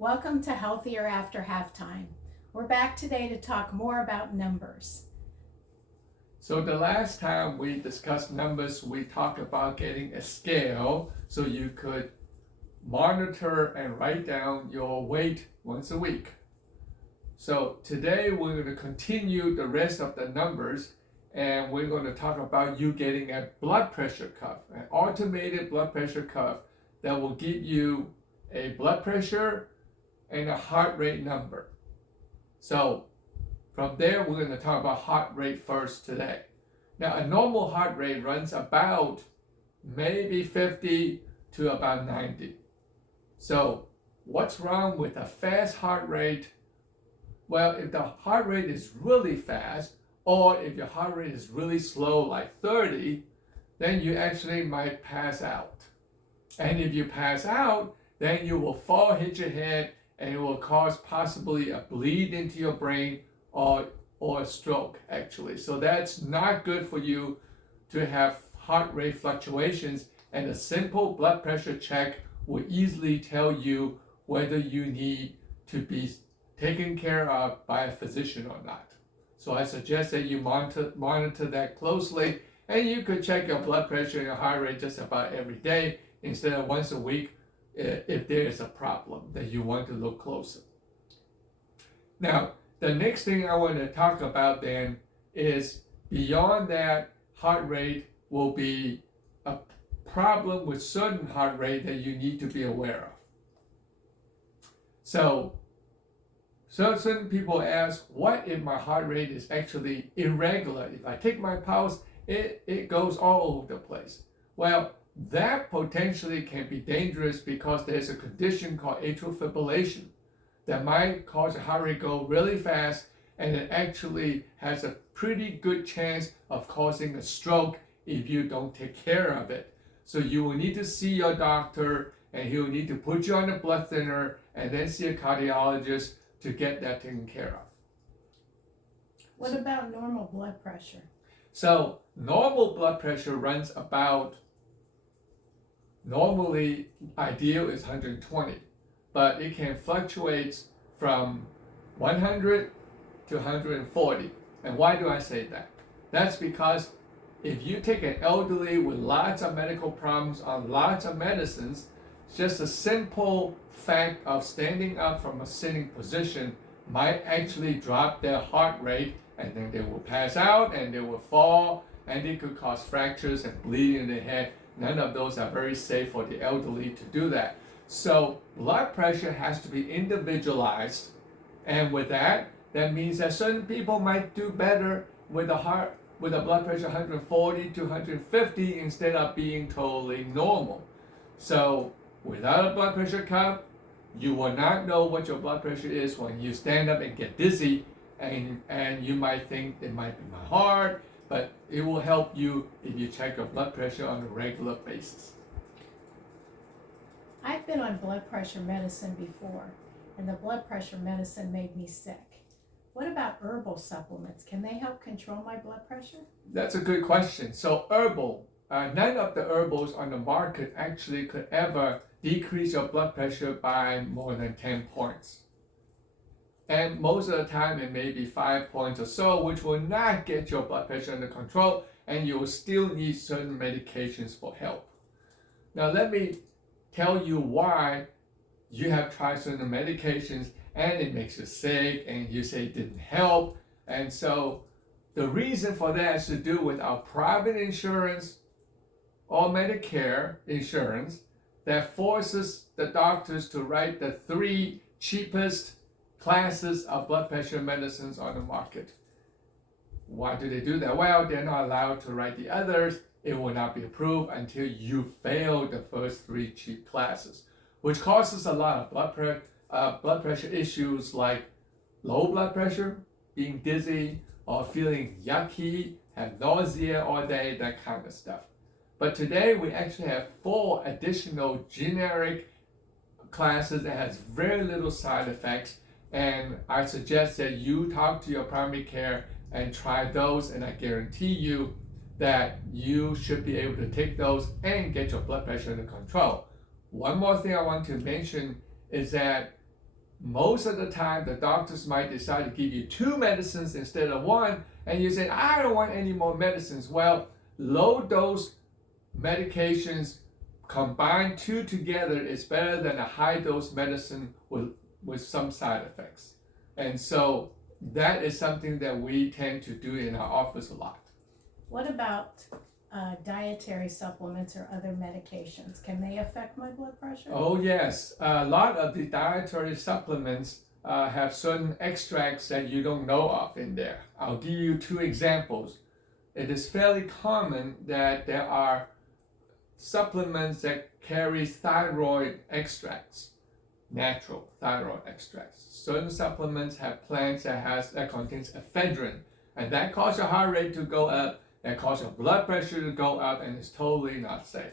Welcome to Healthier After Halftime. We're back today to talk more about numbers. So the last time we discussed numbers, we talked about getting a scale so you could monitor and write down your weight once a week. So today we're going to continue the rest of the numbers and we're going to talk about you getting a blood pressure cuff, an automated blood pressure cuff that will give you a blood pressure and a heart rate number. So from there, we're going to talk about heart rate first today. Now, a normal heart rate runs about maybe 50 to about 90. So what's wrong with a fast heart rate? Well, if the heart rate is really fast, or if your heart rate is really slow, like 30, then you actually might pass out. And if you pass out, then you will fall, hit your head, and it will cause possibly a bleed into your brain or a stroke, actually. So that's not good for you to have heart rate fluctuations, and a simple blood pressure check will easily tell you whether you need to be taken care of by a physician or not. So I suggest that you monitor that closely, and you could check your blood pressure and your heart rate just about every day instead of once a week if there is a problem that you want to look closer. Now, the next thing I want to talk about then is beyond that, heart rate will be a problem with certain heart rate that you need to be aware of. So certain people ask, what if my heart rate is actually irregular? If I take my pulse, it goes all over the place. Well, that potentially can be dangerous because there's a condition called atrial fibrillation that might cause the heart rate go really fast, and it actually has a pretty good chance of causing a stroke if you don't take care of it. So you will need to see your doctor, and he will need to put you on a blood thinner and then see a cardiologist to get that taken care of. What about normal blood pressure? So normal blood pressure runs about, normally ideal is 120, but it can fluctuate from 100 to 140. And why do I say that? That's because if you take an elderly with lots of medical problems on lots of medicines, just a simple fact of standing up from a sitting position might actually drop their heart rate, and then they will pass out and they will fall, and it could cause fractures and bleeding in the head. None of those are very safe for the elderly to do that. So blood pressure has to be individualized, and with that means that certain people might do better with a blood pressure 140 to 150 instead of being totally normal. So without a blood pressure cuff, you will not know what your blood pressure is when you stand up and get dizzy, and you might think it might be my heart, but it will help you if you check your blood pressure on a regular basis. I've been on blood pressure medicine before, and the blood pressure medicine made me sick. What about herbal supplements? Can they help control my blood pressure? That's a good question. So none of the herbals on the market actually could ever decrease your blood pressure by more than 10 points. And most of the time it may be 5 points or so, which will not get your blood pressure under control, and you will still need certain medications for help. Now let me tell you why you have tried certain medications and it makes you sick and you say it didn't help. And so the reason for that is to do with our private insurance or Medicare insurance that forces the doctors to write the 3 cheapest classes of blood pressure medicines on the market. Why do they do that? Well, they're not allowed to write the others. It will not be approved until you fail the first 3 cheap classes, which causes a lot of blood pressure issues like low blood pressure, being dizzy, or feeling yucky, have nausea all day, that kind of stuff. But today we actually have 4 additional generic classes that has very little side effects, and I suggest that you talk to your primary care and try those, and I guarantee you that you should be able to take those and get your blood pressure under control. One more thing I want to mention is that most of the time the doctors might decide to give you 2 medicines instead of 1, and you say, I don't want any more medicines. Well, low dose medications combined 2 together is better than a high dose medicine with some side effects. And so that is something that we tend to do in our office a lot. What about dietary supplements or other medications? Can they affect my blood pressure? Oh yes, a lot of the dietary supplements have certain extracts that you don't know of in there. I'll give you 2 examples. It is fairly common that there are supplements that carry thyroid extracts, natural thyroid extracts. Certain supplements have plants that contains ephedrine, and that causes your heart rate to go up, that causes your blood pressure to go up, and it's totally not safe.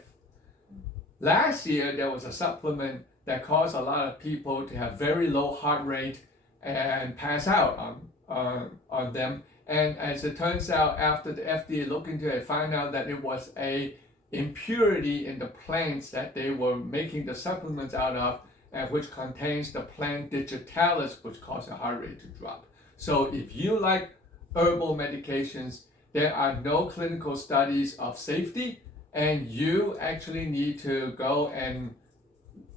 Last year, there was a supplement that caused a lot of people to have very low heart rate and pass out on them. And as it turns out, after the FDA looked into it, found out that it was a impurity in the plants that they were making the supplements out of, and which contains the plant digitalis, which causes your heart rate to drop. So if you like herbal medications, there are no clinical studies of safety, and you actually need to go and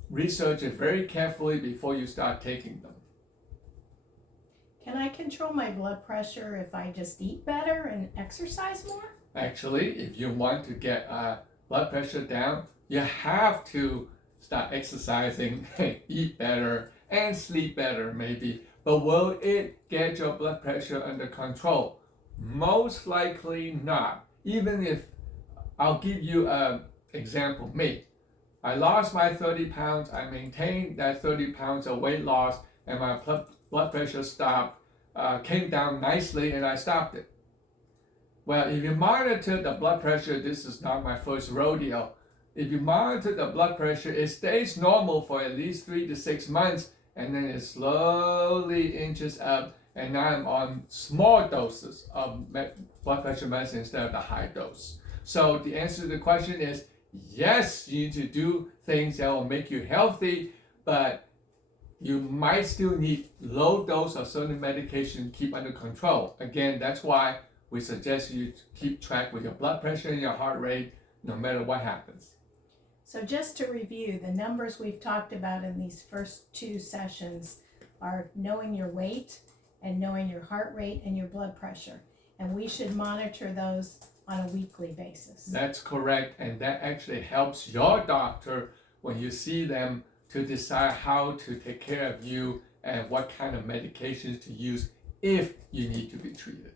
research it very carefully before you start taking them. Can I control my blood pressure if I just eat better and exercise more? Actually, if you want to get blood pressure down, you have to start exercising, eat better, and sleep better maybe. But will it get your blood pressure under control? Most likely not. Even if, I'll give you an example, me. I lost my 30 pounds, I maintained that 30 pounds of weight loss, and my blood pressure came down nicely, and I stopped it. Well, if you monitor the blood pressure, this is not my first rodeo. If you monitor the blood pressure, it stays normal for at least 3 to 6 months, and then it slowly inches up, and now I'm on small doses of blood pressure medicine instead of the high dose. So the answer to the question is, yes, you need to do things that will make you healthy, but you might still need low dose of certain medication to keep under control. Again, that's why we suggest you keep track with your blood pressure and your heart rate no matter what happens. So just to review, the numbers we've talked about in these first 2 sessions are knowing your weight and knowing your heart rate and your blood pressure. And we should monitor those on a weekly basis. That's correct, and that actually helps your doctor when you see them to decide how to take care of you and what kind of medications to use if you need to be treated.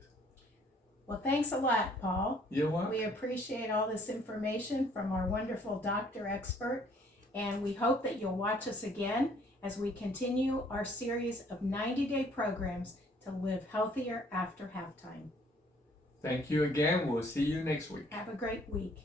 Well, thanks a lot, Paul. You're welcome. We appreciate all this information from our wonderful doctor expert, and we hope that you'll watch us again as we continue our series of 90-day programs to live healthier after halftime. Thank you again. We'll see you next week. Have a great week.